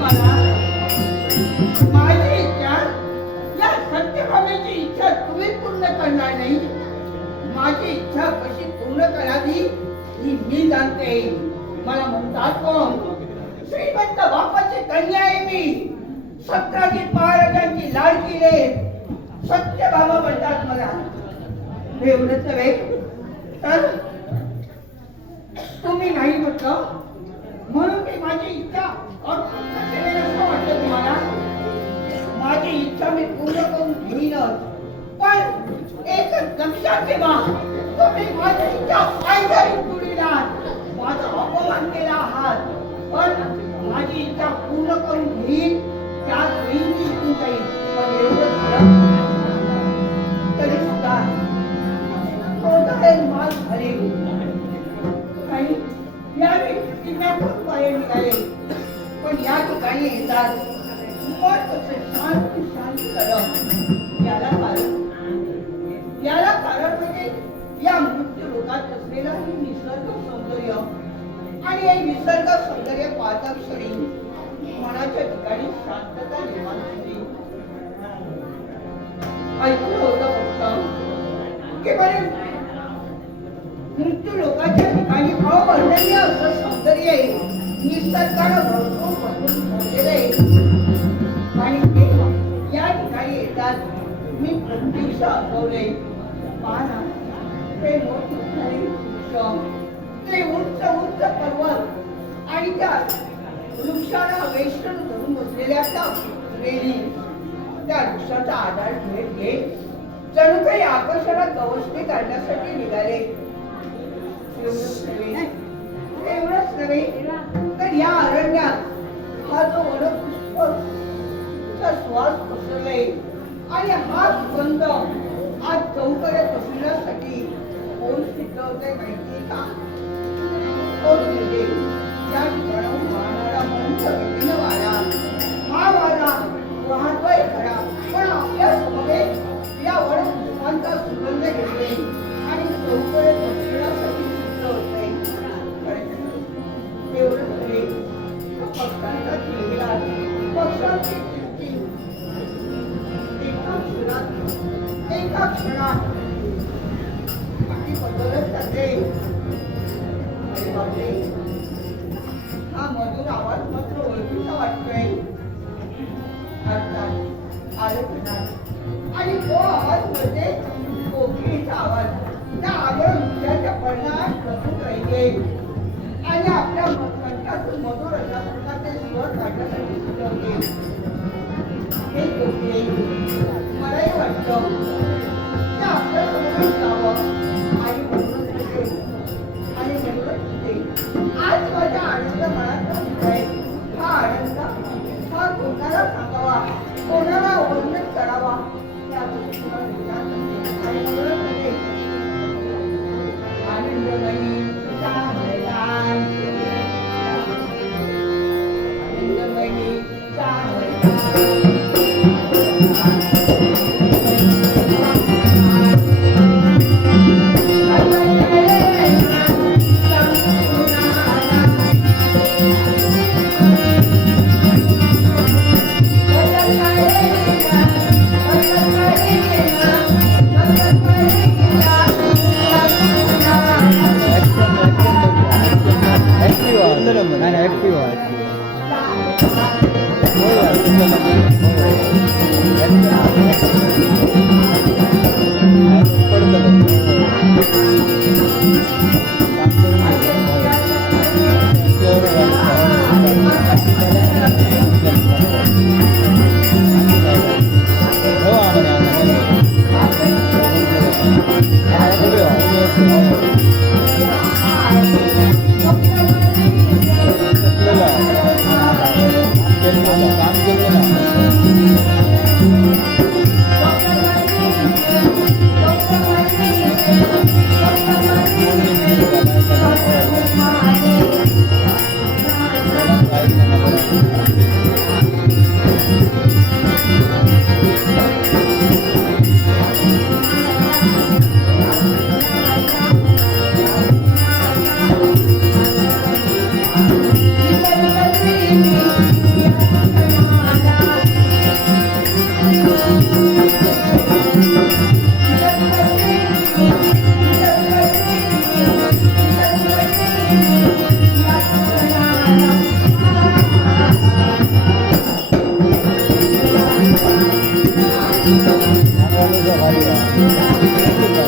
मला माझी इच्छा, या सत्यभामेची इच्छा तुम्ही पूर्ण करणार नाही. माझी इच्छा कशी पूर्ण करावी ही मी जाणते. मला म्हणतात कोण? श्रीमंत बापाची कन्या आहे मी. सत्राजित महाराजांची लाडकी रे. सत्यभामा म्हणतात मला. एवढंच नव्हे तर तुम्ही नाही म्हटलं म्हणून मी माझी इच्छा अपूर्ण केली असं वाटतं तुम्हाला. माझी इच्छा मी पूर्ण करून घेईनच, पण एकच लक्षात ठेवा, तुम्ही माझी इच्छा पायदळी तुडीला माझा अपमान केला आहात. पण माझी इच्छा पूर्ण करून घेईन, त्यात मी जिंकून जाईल. पण एवढं झालं तरी सुद्धा माल झाले काही यावेळी पाय निघाले. पण या ठिकाणी येतात मन कसं शांत शांत झालं. याला कारण म्हणजे या मृत्यू लोकात असलेला हे निसर्ग सौंदर्य. आणि हे निसर्ग सौंदर्य पाहता क्षणी मनाच्या ठिकाणी शांतता निर्माण झाली. ऐकलं होतं फक्त की बरे मृत्यू लोकांच्या ठिकाणी अवर्णनीय असं सौंदर्य आहे. निसर्गानं भरपूर भरून भरलेलं आहे. आणि ते या ठिकाणी येतात. मी प्रत्यक्ष अनुभवले. पाहा ते मोठमोठाले वृक्ष, ते उंच उंच पर्वत आणि त्या वृक्षाला वेष्टन धरून बसलेल्या त्या वेली, त्या वृक्षाचा आधार घेत जणू काही आकर्षणात गवसणी काढण्यासाठी निघाले. एवढंच नव्हे तर या अरण्यात हा जो वनपुष्पचा श्वास पसरलाय आणि हा सुगंध आज चौकड्यात पसरण्यासाठी कोण सिद्ध होते माहिती का? कोण म्हणजे या ठिकाणाहून वाहणारा मंच गतीनं वारा. हा वारा वाहतोय खरा, पण आपल्या समवेत या वनपुष्पांचा सुगंध घेतोय आणि चौकड्यात पसरण्यासाठी पक्षांचा चेहरा, पक्षांची कीर्ती एका क्षणात बाकी बदलत जाते. हा मधुर आवाज मात्र ओळखीचा वाटतोय. अर्थात आलं आणि तो आवाज म्हणजे कोकिळीचा आवाज. त्या आवाज वृक्षाच्या पडण्यात बसून राहिले आणि आपल्या कंठातून मधुर अशा प्रकारचे स्वर काढण्यासाठी सुचवते. हे कोकिळे मलाही वाटतं की आपल्या समोर जावं आणि म्हणूनच आज माझ्या आनंद मनात आहे. हा आनंद हा कोणाला सांगावा, कोणाला वर्णन करावा आणि आनंदमयी भारी आहे.